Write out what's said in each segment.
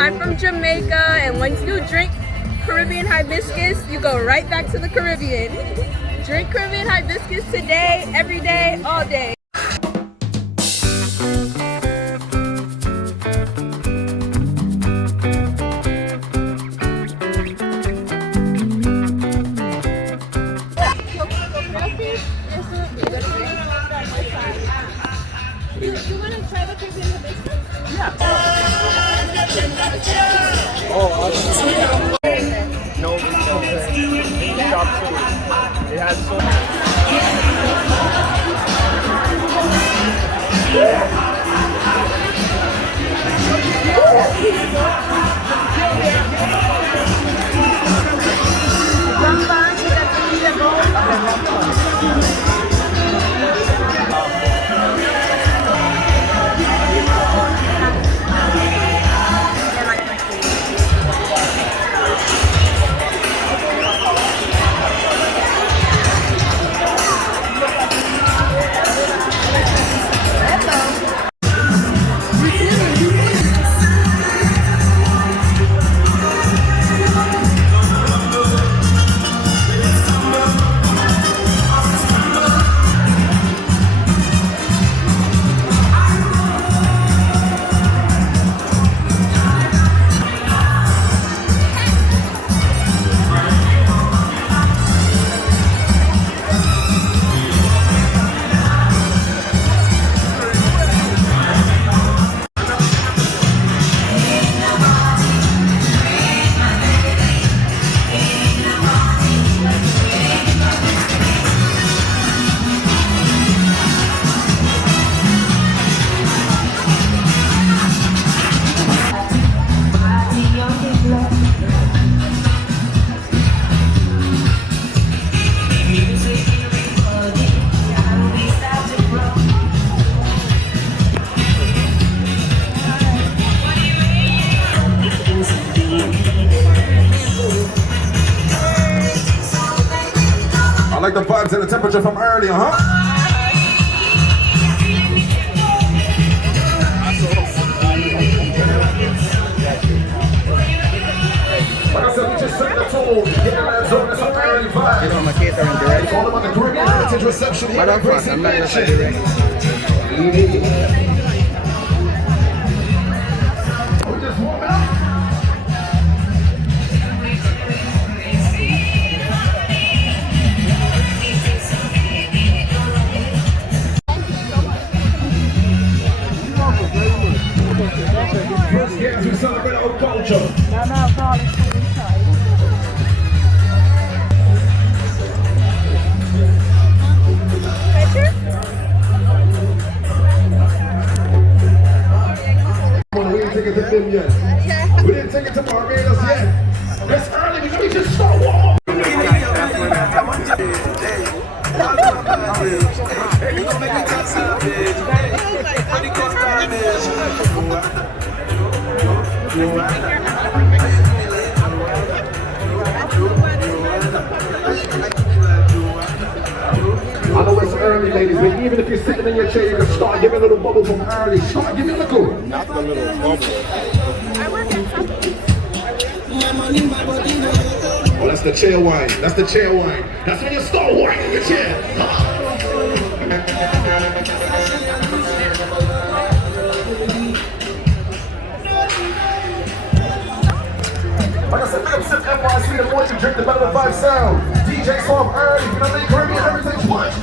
I'm from Jamaica, and once you drink Caribbean hibiscus, you go right back to the Caribbean. Drink Caribbean hibiscus today, every day, all day. You want to try the Caribbean hibiscus? Yeah. Oh, no, it has so I like the vibes and the temperature from earlier, huh? Like I said, we just set the tone. Get your hands on this early vibe. you know my catering direct. All about the Caribbean Heritage Reception here at GRACIE I'm not Mansion. direct. We just warming up. Yes, we celebrate our culture. We didn't take it to them yet. We didn't take it to Barbados yet. It's early because we just start warm up. I know it's early, ladies, but even if you're sitting in your chair, you can start giving a little bubble from early. Start giving a little. Not the little bubble. Oh, that's the chair wine. That's the chair wine. That's when you start whining your chair. Like I said, big up Sip NYC, the more you drink, the better the vibe sound. DJ Swamp early, you know what I mean? Caribbean Heritage Watch.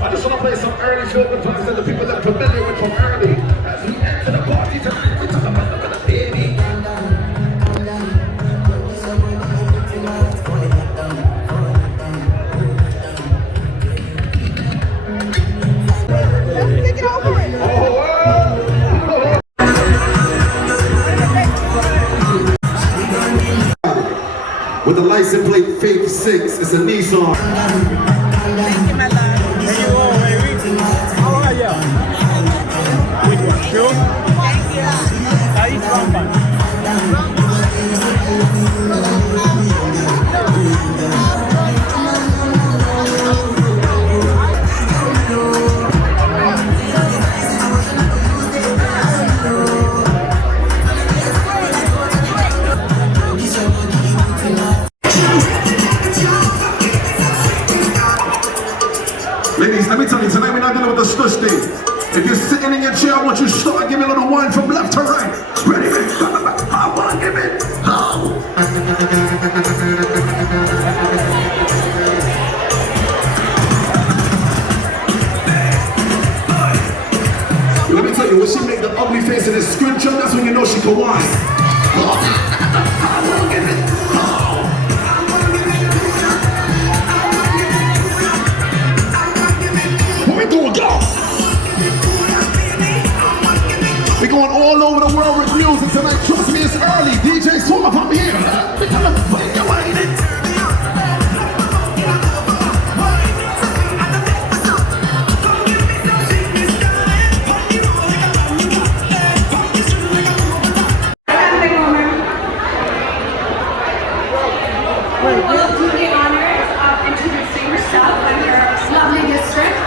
I just want to play some early feel-good tunes and the people that are familiar with from early. As we enter the party tonight, we talk about the baby. With the license plate 56, it's a Nissan. Thank you, my love. How are you? Which one? Two? Thank you. País Rampa. Ladies, let me tell you, tonight we're not dealing with the stush thing. If you're sitting in your chair, I want you to start giving a little wine from left to right. Ready? I want to give it. Let me tell you, when she make the ugly face in this scrunch up, that's when you know she can whine. I want to give it. We doing go. We're going all over the world with music tonight. Trust me, it's early. DJ Swap, I'm here. Will do the honors of introducing herself and her lovely district.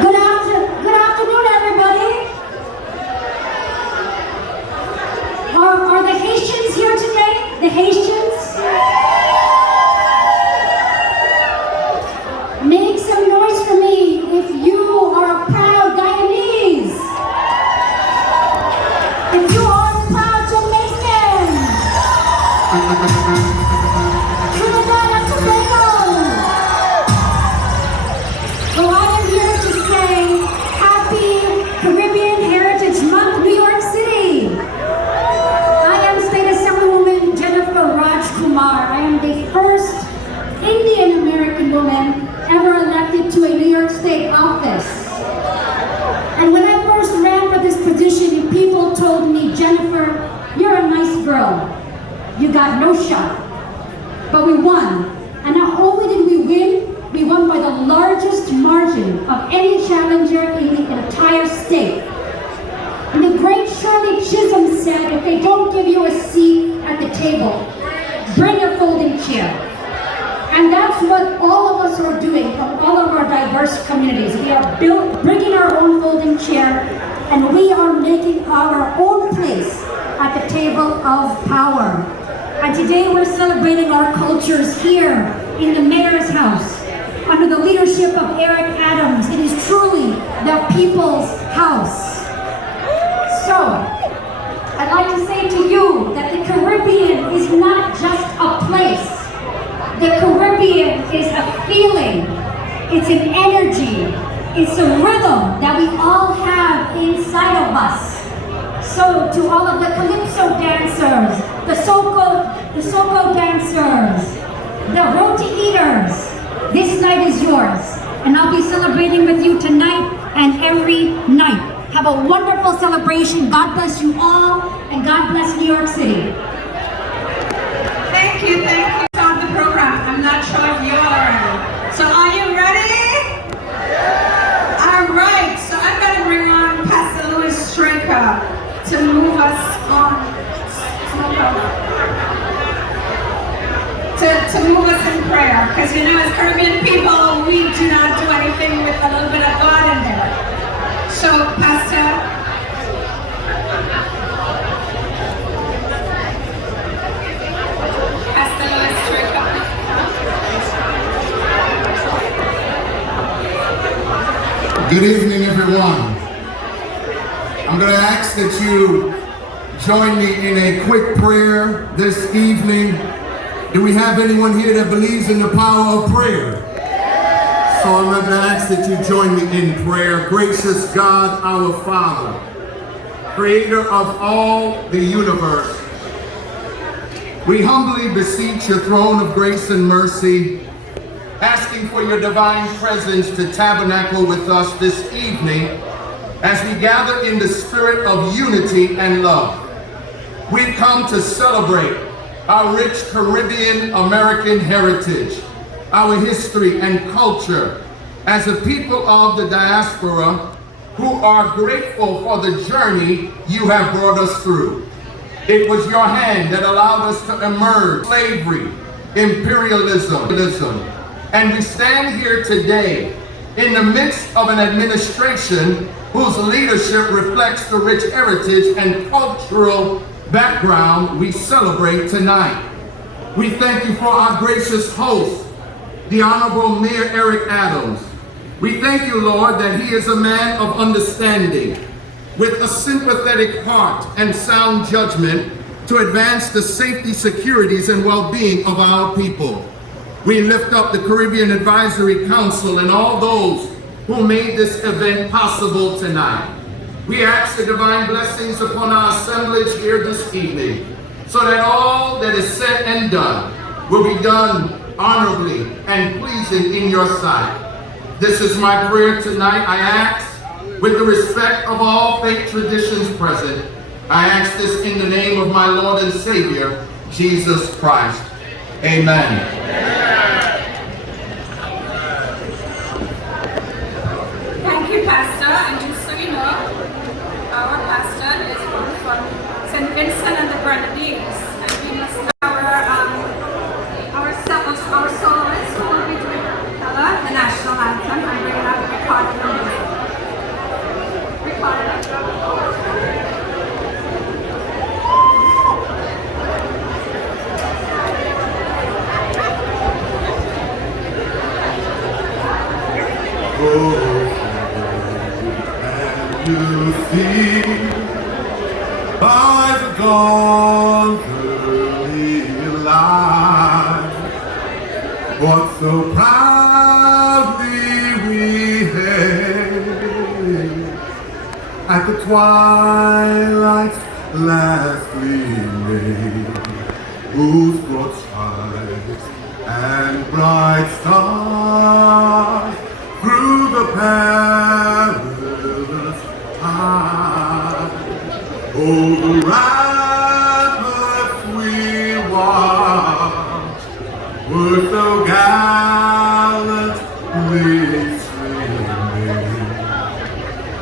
Good afternoon, everybody. Are the Haitians here today? The Haitians? Make some noise for me if you are a proud Guyanese. If you are a proud Jamaican. Trinidad and Tobago. So I am here to say Happy Caribbean Heritage Month, New York City. I am State Assemblywoman Jennifer Rajkumar. I am the first Indian American woman ever elected to a New York State office. And when I first ran for this position, people told me, Jennifer, you're a nice girl. You got no shot. But we won. And not only did we win, we won by the largest margin of any challenger in the entire state. And the great Shirley Chisholm said, if they don't give you a seat at the table, bring a folding chair. And that's what all of us are doing from all of our diverse communities. We are bringing our own folding chair, and we are making our own place at the table of power. And today we're celebrating our cultures here in the Mayor's House. Under the leadership of Eric Adams, it is truly the people's house. So, I'd like to say to you that the Caribbean is not just a place. The Caribbean is a feeling, it's an energy, it's a rhythm that we all have inside of us. So to all of the calypso dancers, the soco dancers, the roti eaters, this night is yours. And I'll be celebrating with you tonight and every night. Have a wonderful celebration. God bless you all, and God bless New York City. Thank you on the program. I'm not sure if you all are ready. So are you ready? All right, so I'm gonna bring on Pastor Louis Strinker to move us on, to move us in prayer. Because you know, as Caribbean people, we do not do anything with a little bit of God in there. So, Pastor, Good evening, everyone. I'm going to ask that you join me in a quick prayer this evening. Do we have anyone here that believes in the power of prayer? So I'm going to ask that you join me in prayer. Gracious God, our Father, creator of all the universe, we humbly beseech your throne of grace and mercy, asking for your divine presence to tabernacle with us this evening as we gather in the spirit of unity and love. We've come to celebrate our rich Caribbean American heritage, our history and culture, as a people of the diaspora who are grateful for the journey you have brought us through. It was your hand that allowed us to emerge from slavery, imperialism, and we stand here today in the midst of an administration whose leadership reflects the rich heritage and cultural background we celebrate tonight. We thank you for our gracious host, the Honorable Mayor Eric Adams. We thank you, Lord, that he is a man of understanding, with a sympathetic heart and sound judgment to advance the safety, securities, and well-being of our people. We lift up the Caribbean Advisory Council and all those who made this event possible tonight. We ask the divine blessings upon our assemblage here this evening, so that all that is said and done will be done honorably and pleasing in your sight. This is my prayer tonight. I ask, with the respect of all faith traditions present, I ask this in the name of my Lord and Savior, Jesus Christ. Amen. Thank you, Pastor. And just so you know, our pastor is one from St. Vincent and the Grenadines. And we must our soloists who will be doing the national anthem. I'm bringing up recorded music. Recorded. You see, I've gone through life, what so proudly we hailed at the twilight's last gleaming, whose broad stripes and bright stars through the perilous tide, oh, the ramparts we watched were so gallantly streaming,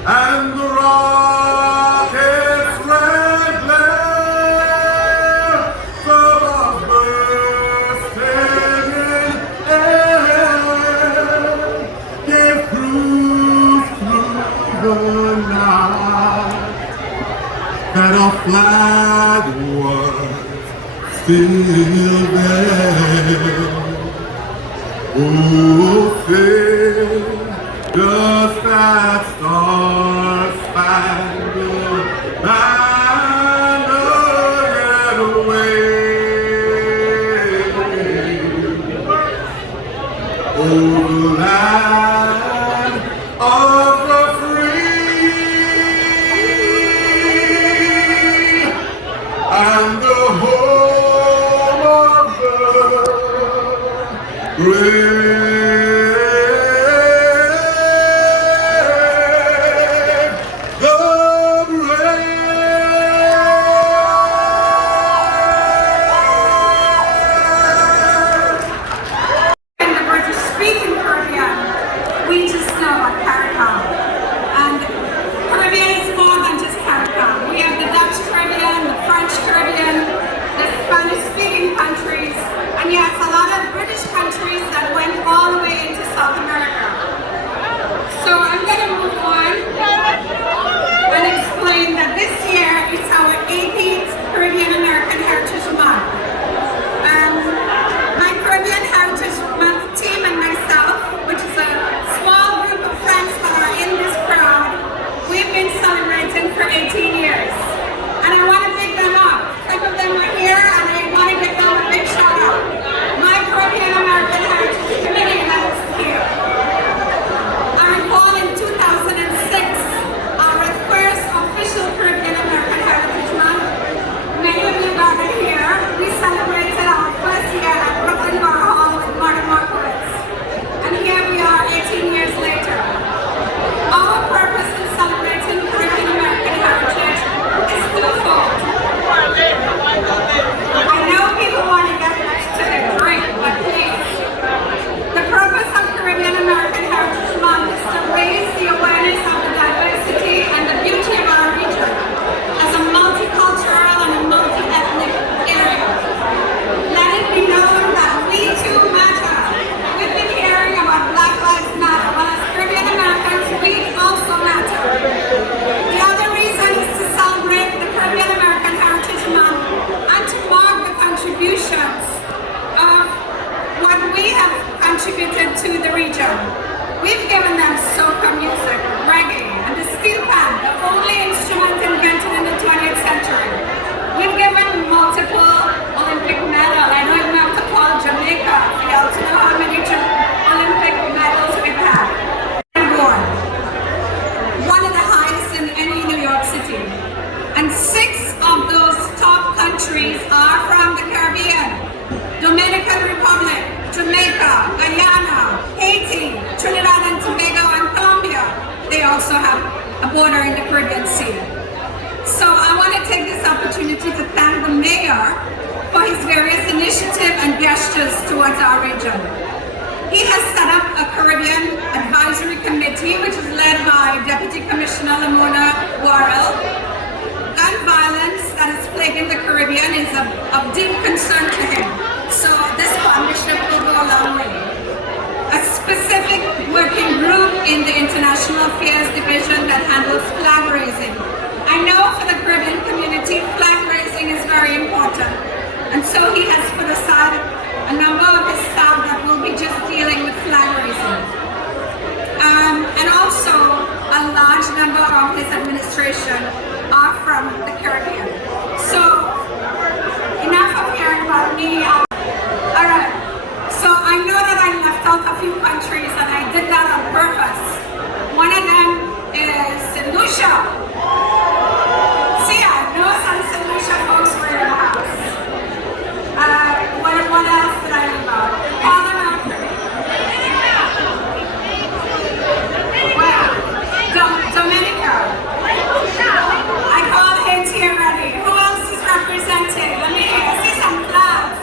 and the rocket's red glare from us bursting in air gave proof through the night that our flag was still there. Oh, fair does that star-spangled banner yet wave over the land of the free and the home of the brave. The countries are from the Caribbean. Dominican Republic, Jamaica, Guyana, Haiti, Trinidad and Tobago, and Colombia. They also have a border in the Caribbean Sea. So I want to take this opportunity to thank the mayor for his various initiatives and gestures towards our region. He has set up a Caribbean Advisory Committee, which is led by Deputy Commissioner Lamona Warrell. Gun violence that is plaguing the Caribbean is of deep concern to him. So this partnership will go a long way. A specific working group in the International Affairs Division that handles flag raising. I know for the Caribbean community, flag raising is very important. And so he has put aside a number of his staff that will be just dealing with flag raising. And also, a large number of his administration are from the Caribbean. So, enough of hearing about me. Alright, so I know that I left out a few countries and I did that on purpose. One of them is St. Lucia. See, I know some St. Lucia folks were in the house. What else did I leave out? Dominica. I called Haiti already. Who else is represented? Let me see some flags.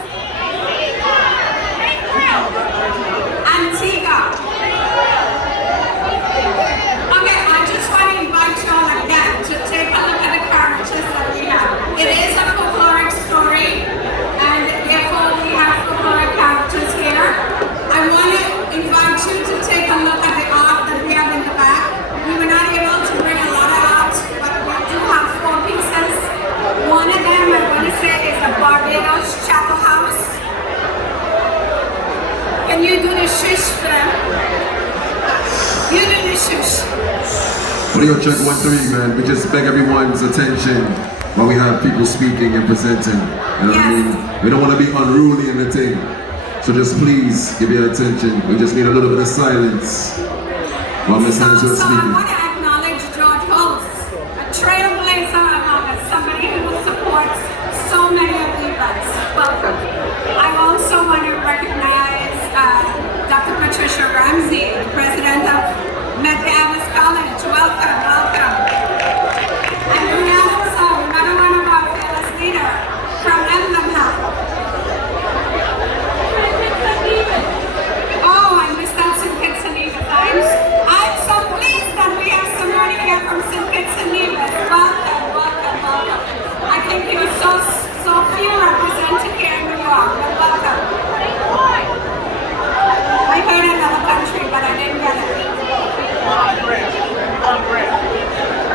Antigua. Okay, I just want to invite you all again to take a look at the characters that we have. It is a folkloric story, and therefore we have folkloric characters here. I want to invite you to take a look at the art that we have in the back. We were not able to bring a lot of art, but we do have 4 pieces. One of them I want to say is a Barbados chapel house. Can you do the shush for them? You do the shush. Audio check 1 3, man. We just beg everyone's attention while we have people speaking and presenting. You know what I mean? We don't want to be unruly in the thing. So just please give your attention. We just need a little bit of silence while Miss Hansel is So I speaking. want to acknowledge George Holtz, a trailblazer among us, somebody who supports so many of the events. Welcome. I also want to recognize Dr. Patricia Ramsey, president of Medgar Evers College. Welcome, welcome. And another one of our fearless leaders from Emblem Health. Oh, I missed out St. Kitts and Nevis. I'm so pleased that we have somebody here from St. Kitts and Nevis. Welcome, welcome, welcome. I think you're so few represented here in New York, but welcome. I heard another country, but I didn't get it.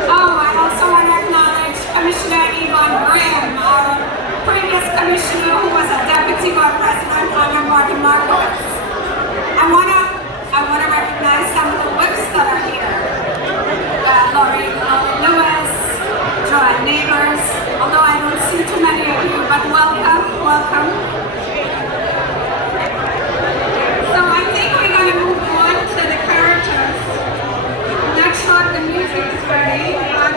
Oh, I also want to acknowledge Commissioner Yvonne Graham, our previous commissioner who was a deputy board president under Martin Markowitz. I want to recognize some of the whips that are here. Laurie Lewis, Joanne Neighbors, although I don't see too many of you, but welcome, welcome. So I think we're going to move on to the characters. I'm not sure if the music is ready, but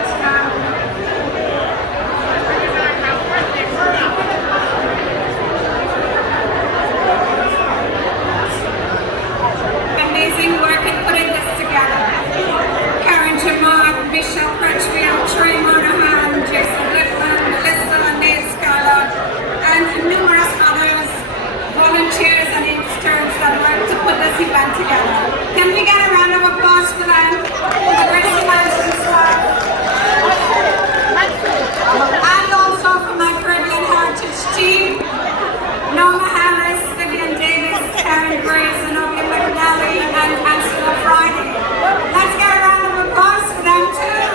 amazing work in putting this together. Karen Jamard, Bishop Crutchfield, Trey Monahan, Jason Lippman, Melissa Nate Scala, and numerous others, volunteers and interns that worked to put this event together. Can we get a round of applause for them? The GRACIE management staff. And also for my Caribbean Heritage team, Norma Harris, Vivian Davis, Karen Grace, and Obi McNally, and Angela Friday. Let's get a round of applause for them too.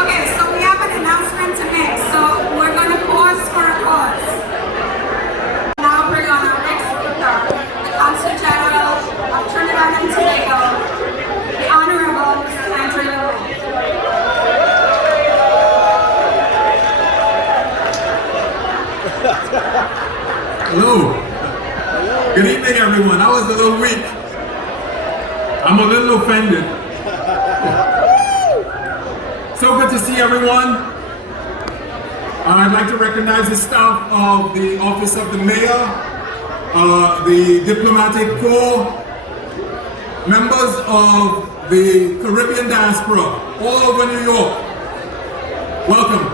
Okay, so we have an announcement to make, so we're going to pause for a cause. Now bring on our next speaker, the Consul General of Trinidad and Tobago, the Honorable Mr. Andrew Lowe. Hello. Good evening, everyone. I was a little weak. I'm a little offended. So good to see everyone. I'd like to recognize the staff of the Office of the Mayor, the Diplomatic Corps, members of the Caribbean diaspora all over New York. Welcome.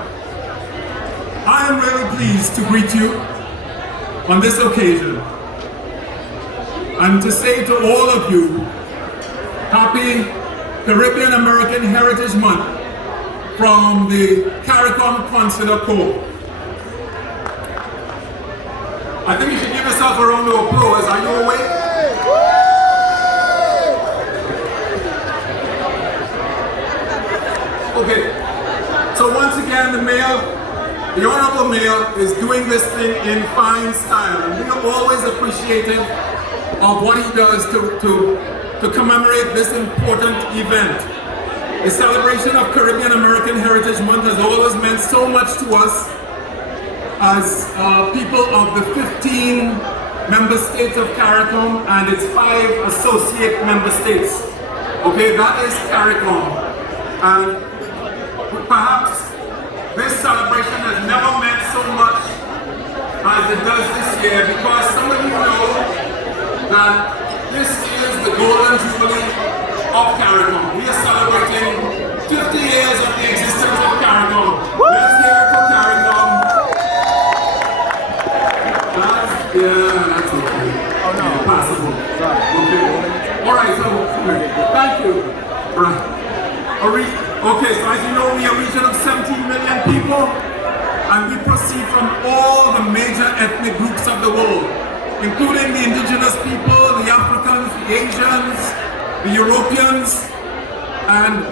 I am really pleased to greet you on this occasion and to say to all of you, happy Caribbean American Heritage Month from the CARICOM Consular Corps. I think you should give yourself a round of applause. Are you awake? Okay, so once again the Honorable Mayor is doing this thing in fine style, and we are always appreciative of what he does to commemorate this important event. The celebration of Caribbean American Heritage Month has always meant so much to us as people of the 15 member states of CARICOM and its 5 associate member states. Okay, that is CARICOM. And perhaps this celebration has never meant so much as it does this year, because some of you know that this is the Golden Jubilee of CARICOM. We are celebrating 50 years of the existence of CARICOM. Let's hear it for CARICOM. That's okay. Oh no. Possible. Okay. Alright, so thank you. Right. Okay, so as you know, we are a region of 17 million people, and we proceed from all the major ethnic groups of the world, including the indigenous people, the Africans, the Asians, the Europeans, and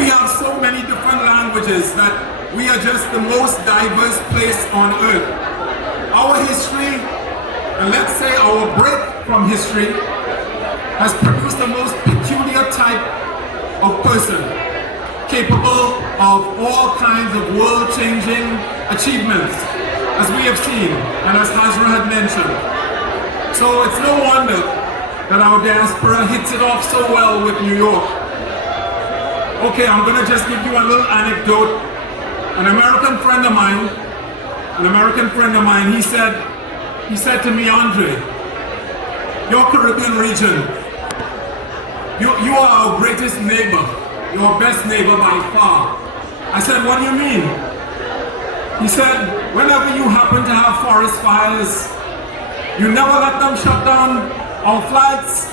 we have so many different languages that we are just the most diverse place on earth. Our history, and let's say our break from history, has produced the most peculiar type of person, capable of all kinds of world-changing achievements, as we have seen, and as Hazra had mentioned. So it's no wonder that our diaspora hits it off so well with New York. Okay, I'm gonna just give you a little anecdote. An American friend of mine, he said to me, Andre, your Caribbean region, you are our greatest neighbor, your best neighbor by far. I said, what do you mean? He said, whenever you happen to have forest fires, you never let them shut down our flights,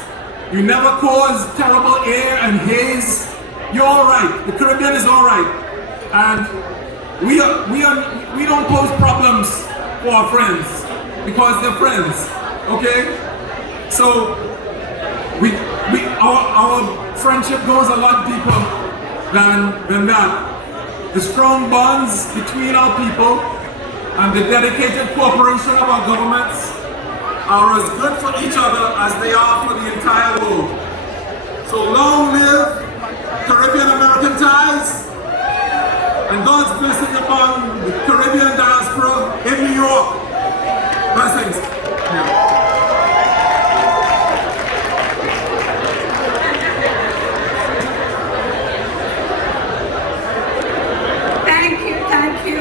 you never cause terrible air and haze. You're all right. The Caribbean is all right. And we don't pose problems for our friends because they're friends, okay? So our friendship goes a lot deeper than that. The strong bonds between our people and the dedicated cooperation of our governments are as good for each other as they are for the entire world. So long live Caribbean American ties, and God's blessing upon the Caribbean diaspora in New York. Blessings. Thank you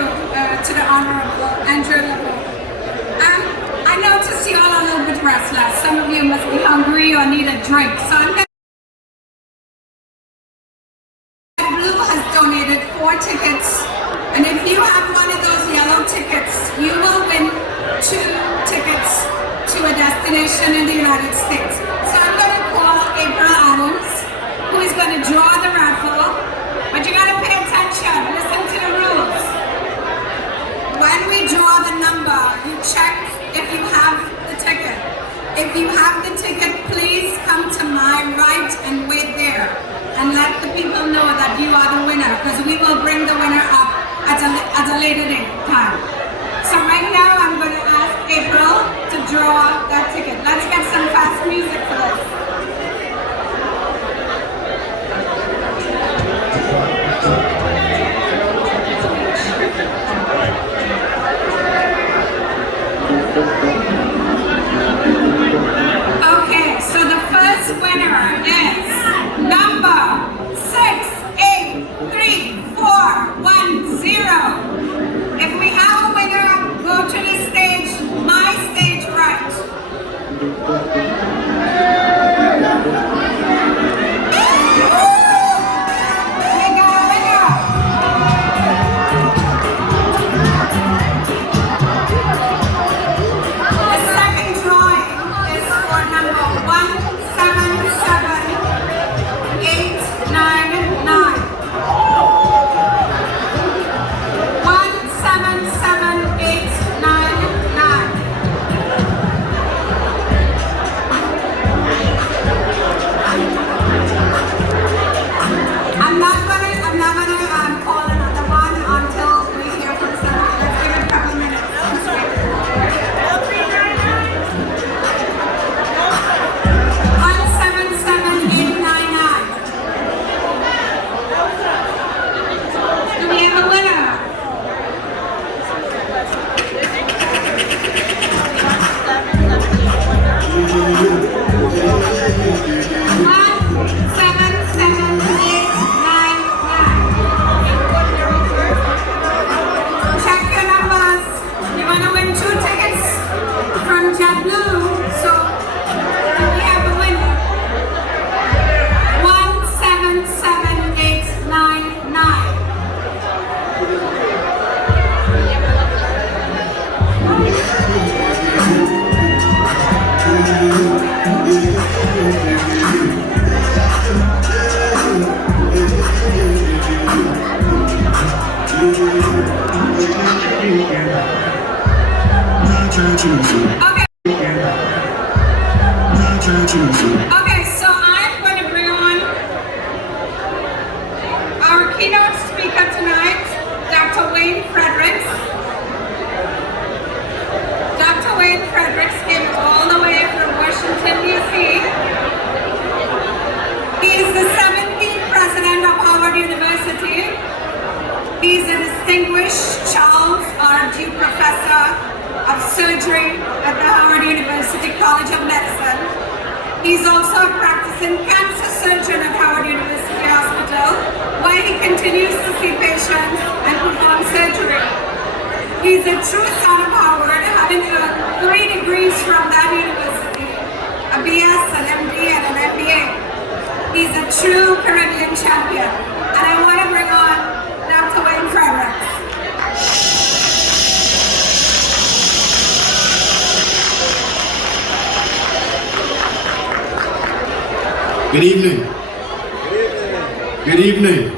to the Honorable Andrew. I noticed you all a little bit restless. Some of you must be hungry or need a drink. So I'm going Blue has donated 4 tickets, and if you have one of those yellow tickets, you will win 2 tickets to a destination in the United States. So I'm going to call April Adams, who is going to draw the raffle, but you got to pay attention, listen to the rules. When we draw the number, you check if you have the ticket. If you have the ticket, please come to my right and wait there and let the people know that you are the winner, because we will bring the winner Okay, so I'm going to bring on our keynote speaker tonight, Dr. Wayne Fredericks. Dr. Wayne Fredericks came all the way from Washington, D.C. He is the 17th president of Howard University. He is a distinguished Charles R. G. Professor of Surgery at the Howard University College of Medicine. He's also a practicing cancer surgeon at Howard University Hospital, where he continues to see patients and perform surgery. He's a true son of Howard, having earned 3 degrees from that university, a BS, an MD, and an MBA. He's a true Caribbean champion. And I want to bring on Dr. Wayne Fredericks. Good evening. Good evening.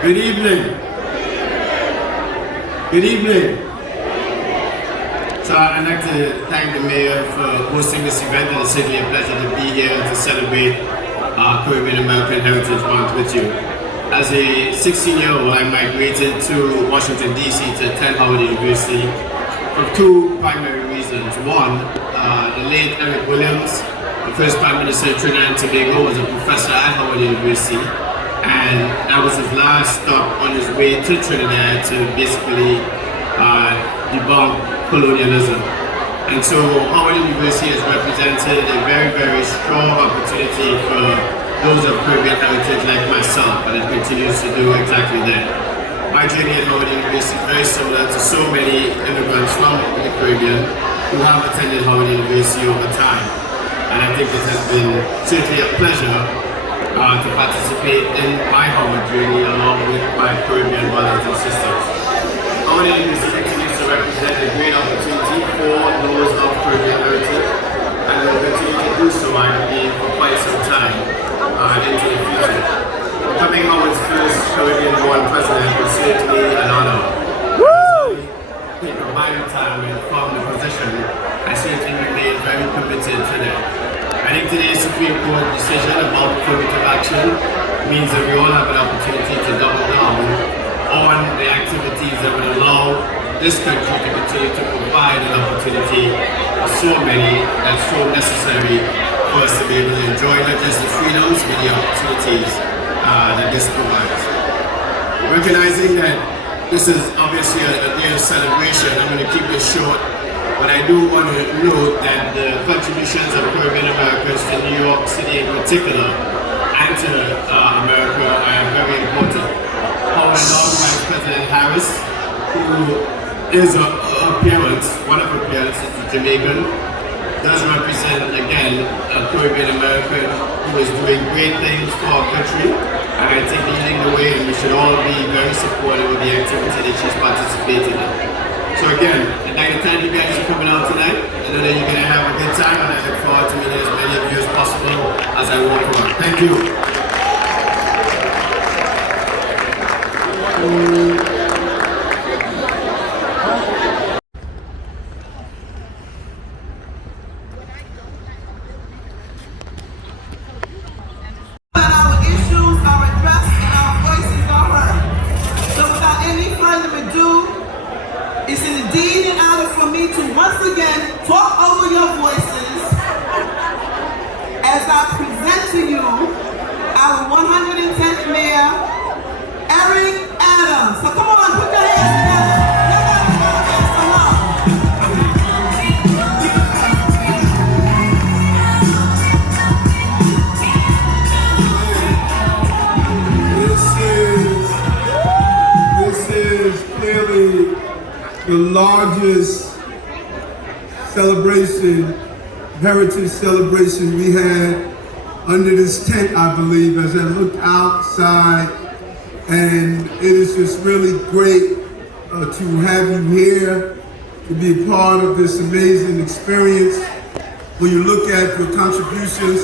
Good evening. Good evening. So I'd like to thank the mayor for hosting this event, and it's certainly a pleasure to be here to celebrate Caribbean American Heritage Month with you. As a 16-year-old, I migrated to Washington, D.C. to attend Howard University for 2 primary reasons. One, the late Eric Williams, the first Prime Minister of Trinidad and Tobago, was a professor at Howard University, and that was his last stop on his way to Trinidad to basically debunk colonialism. And so Howard University has represented a very, very strong opportunity for those of Caribbean heritage like myself, and it continues to do exactly that. My journey at Howard University is very similar to so many immigrants from the Caribbean who have attended Howard University over time. And I think it has been certainly a pleasure to participate in my Howard journey along with my Caribbean brothers and sisters. Howard University continues to represent a great opportunity for those of Caribbean heritage, and will continue to do so, I believe, for quite some time into the future. Becoming Howard's first Caribbean-born president was certainly an honor. I take a minor time and from the position, I certainly remain very committed to that. I think today's Supreme Court decision about affirmative action means that we all have an opportunity to double down on the activities that would allow this country to continue to provide an opportunity for so many that's so necessary for us to be able to enjoy not just the freedoms but the opportunities that this provides. Recognizing that this is obviously a day of celebration, I'm going to keep this short. But I do want to note that the contributions of Caribbean Americans to New York City in particular and to America are very important. Howard Vice President Harris, who is one of her parents is Jamaican, does represent again a Caribbean American who is doing great things for our country, and I think leading the way, and we should all be very supportive of the activity that she's participating in. So again, I'd like to thank you guys for coming out tonight. I know that you're going to have a good time, and I look forward to meeting as many of you as possible as I walk around. Thank you. Our issues are addressed and our voices are heard. So without any further ado, it's indeed an honor for me to once again talk over your voices as I present to you our 110th Mayor, Eric Adams. So come on, put your hands together. This is clearly the largest celebration, heritage celebration we had under this tent, I believe, as I looked outside. And it is just really great to have you here, to be a part of this amazing experience. when you look at your contributions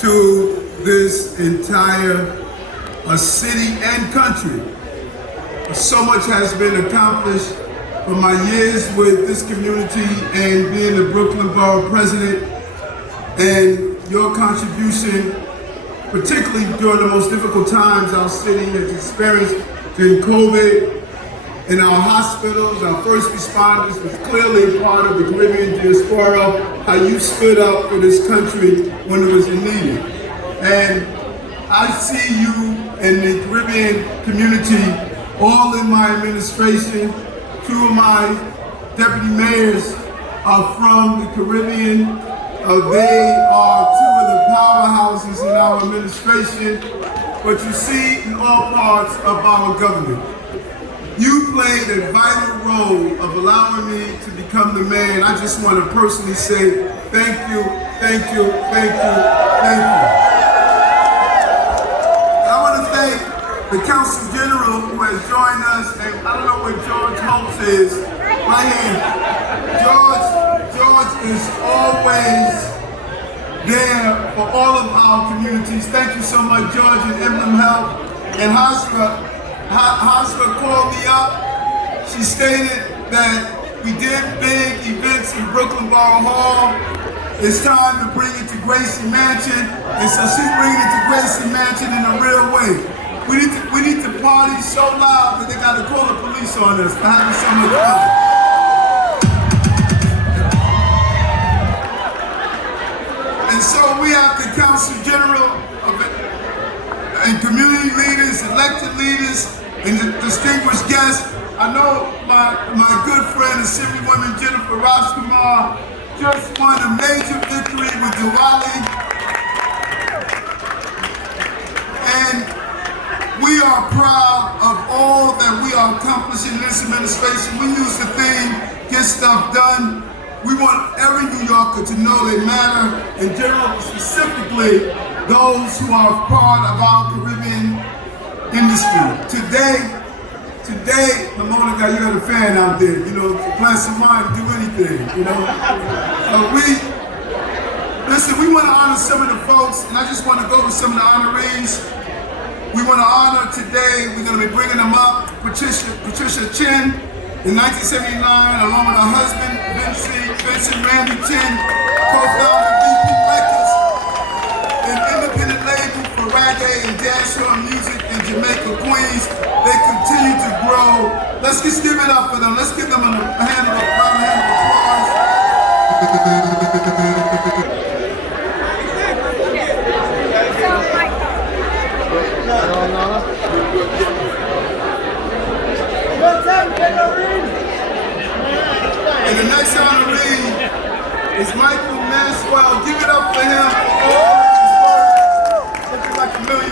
to this entire city and country. So much has been accomplished from my years with this community and being the Brooklyn Borough President, and your contribution, particularly during the most difficult times our city has experienced during COVID, in our hospitals, our first responders was clearly part of the Caribbean diaspora, how you stood up for this country when it was needed. And I see you in the Caribbean community, all in my administration. Two of my deputy mayors are from the Caribbean. They are two of the powerhouses in our administration, but you see in all parts of our government. You played a vital role of allowing me to become the mayor, and I just want to personally say thank you, thank you, thank you, thank you. And I want to thank the Council General who has joined us, and I don't know where George Holtz is, right here. George is always there for all of our communities. Thank you so much, George, and Emblem Health, and Hasra called me up. She stated that we did big events in Brooklyn Borough Hall. It's time to bring it to GRACIE Mansion, and so she's bringing it to GRACIE Mansion in a real way. We need to party so loud that they got to call the police on us for having so much fun. And so we have the Council General and community leaders, elected leaders, and the distinguished guests. I know my good friend and Assemblywoman Jennifer Rajkumar just won a major victory with Diwali. And we are proud of all that we are accomplishing in this administration. We use the theme, get stuff done. We want every New Yorker to know they matter, and generally, specifically, those who are part of our Caribbean industry. Today, Ramona, you got a fan out there, you know, a glass of wine, do anything, you know. We want to honor some of the folks, and I just want to go with some of the honorees. We want to honor today, we're going to be bringing them up, Patricia Chin, in 1979, along with her husband, Vincent Randy Chin, co-founder of VP Records, an independent label for reggae and dancehall music in Jamaica, Queens. They continue to grow. Let's just give it up for them. Let's give them a round of applause. And the next honoree is Michael Maxwell. Give it up for him for all of his work. Looking like $1 million.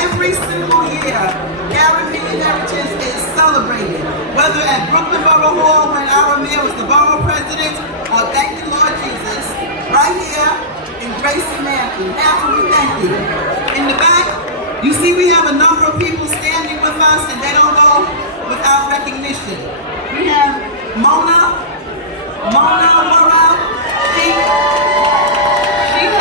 Every single year, Caribbean heritage is celebrated, whether at Brooklyn Borough Hall when our mayor was the borough president, or thank the Lord Jesus, right here in GRACIE Mansion. Now, we thank you. In the back, you see we have a number of people standing with us, and they don't go without recognition. We have Mona Morale. She has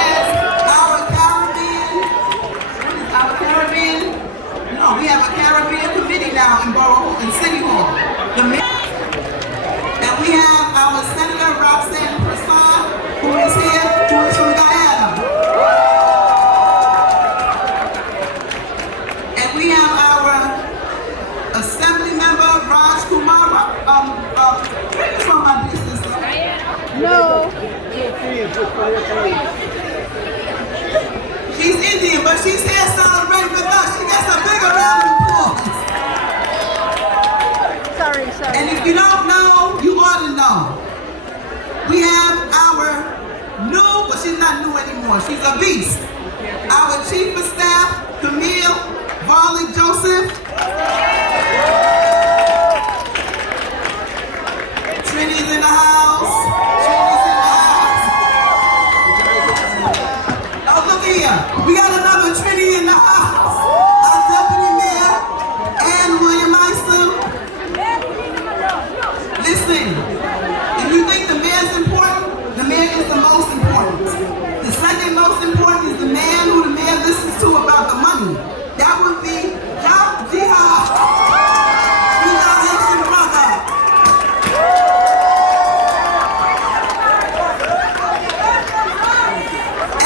we have a Caribbean committee now in Borough and City Hall. And we have our Senator Roxanne Prasad, who is here, who is from Guyana. And we have our Assembly member Rajkumar. Where you from, my business? No. She's Indian, but she's here celebrating with us. She gets a bigger round of applause. And if you don't know, you ought to know. We have our new, but she's not new anymore. She's a beast. Our Chief of Staff, Camille Varley Joseph. Trinity's in the house. Trinity's in the house. Oh, look here. We got another Trinity in the house. Our Deputy Mayor, Ann William Meister. Listen, if you think the mayor's important, the mayor is the most important. The second most important is the man who the mayor listens to about the money. That would be Jihad. He's our Haitian brother.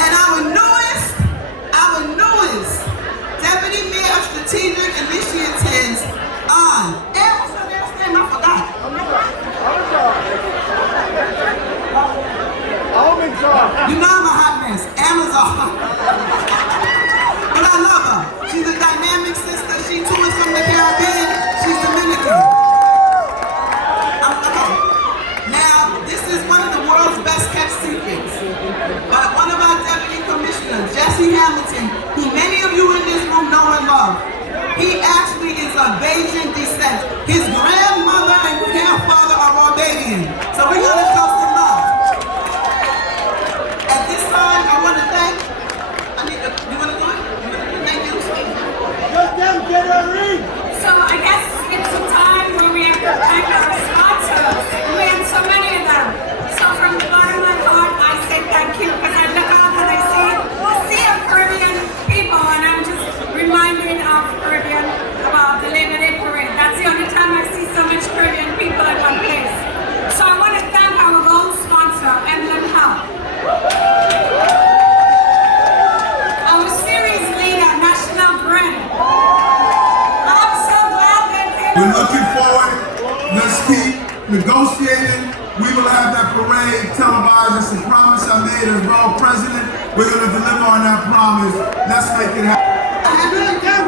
And our newest Deputy Mayor of Strategic Initiatives, and what's her last name? I forgot. You know I'm a hot mess. Amazon. But I love her. She's a dynamic sister. She too is from the Caribbean. She's Dominican. Now, this is one of the world's best kept secrets. But one of our deputy commissioners, Jesse Hamilton, who many of you in this room know and love, he actually is of Bajan descent. His grandmother and grandfather are Barbadian. So we're going to show some love. At this time, I want to thank, you want to do it? Thank you. So I guess it's a time where we have to thank our sponsors. We have so many of them. So from the bottom of my heart, I say thank you because I look out and I see a sea of Caribbean people, and I'm just reminded of Caribbean about the Labor Day Parade. That's the only time I see so much Caribbean people at one place. So I want to thank our own sponsor, Emblem Health. Our series leader, National Grid. I'm so glad that We're looking forward. Let's keep negotiating. We will have that parade televised. It's a promise I made as borough president. We're going to deliver on that promise. Let's make it happen. I have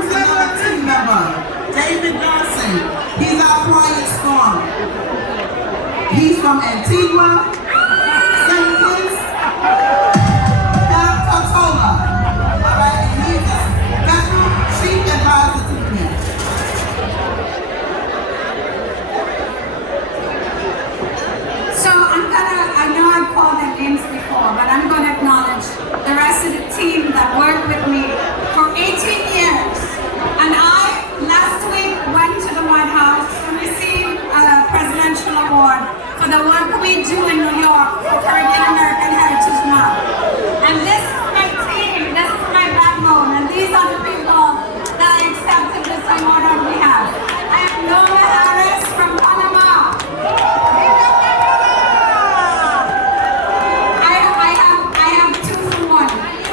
another team member, David Johnson. He's our quiet storm. He's from Antigua, St. Kitts, Tortola. All right, and he's a special chief advisor to me. So I know I've called their names before, but I'm going to acknowledge the rest of the team that worked with me for 18 years. And I, last week, went to the White House to receive a presidential award for the work we do in New York for Caribbean American Heritage Month. And this is my team, this is my backbone, and these are the people that I accepted this award on behalf. I have Norma Harris from Panama. I have 2 for 1,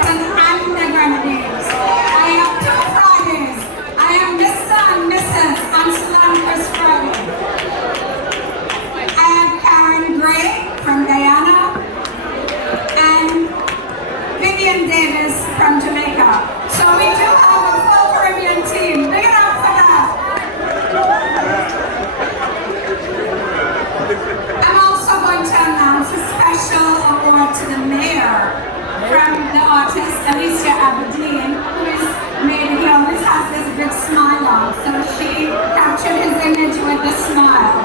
and I'm the Grenadines. I have 2 Fridays. I have Mr. and Mrs. Ansel and Chris Friday. I have Karen Gray from Guyana and Vivian Davis from Jamaica. So we do have a full Caribbean team. Big it up for that. I'm also going to announce a special award to the mayor from the artist Alicia Aberdeen, who is made, he always has this big smile on, so she captured his image with a smile.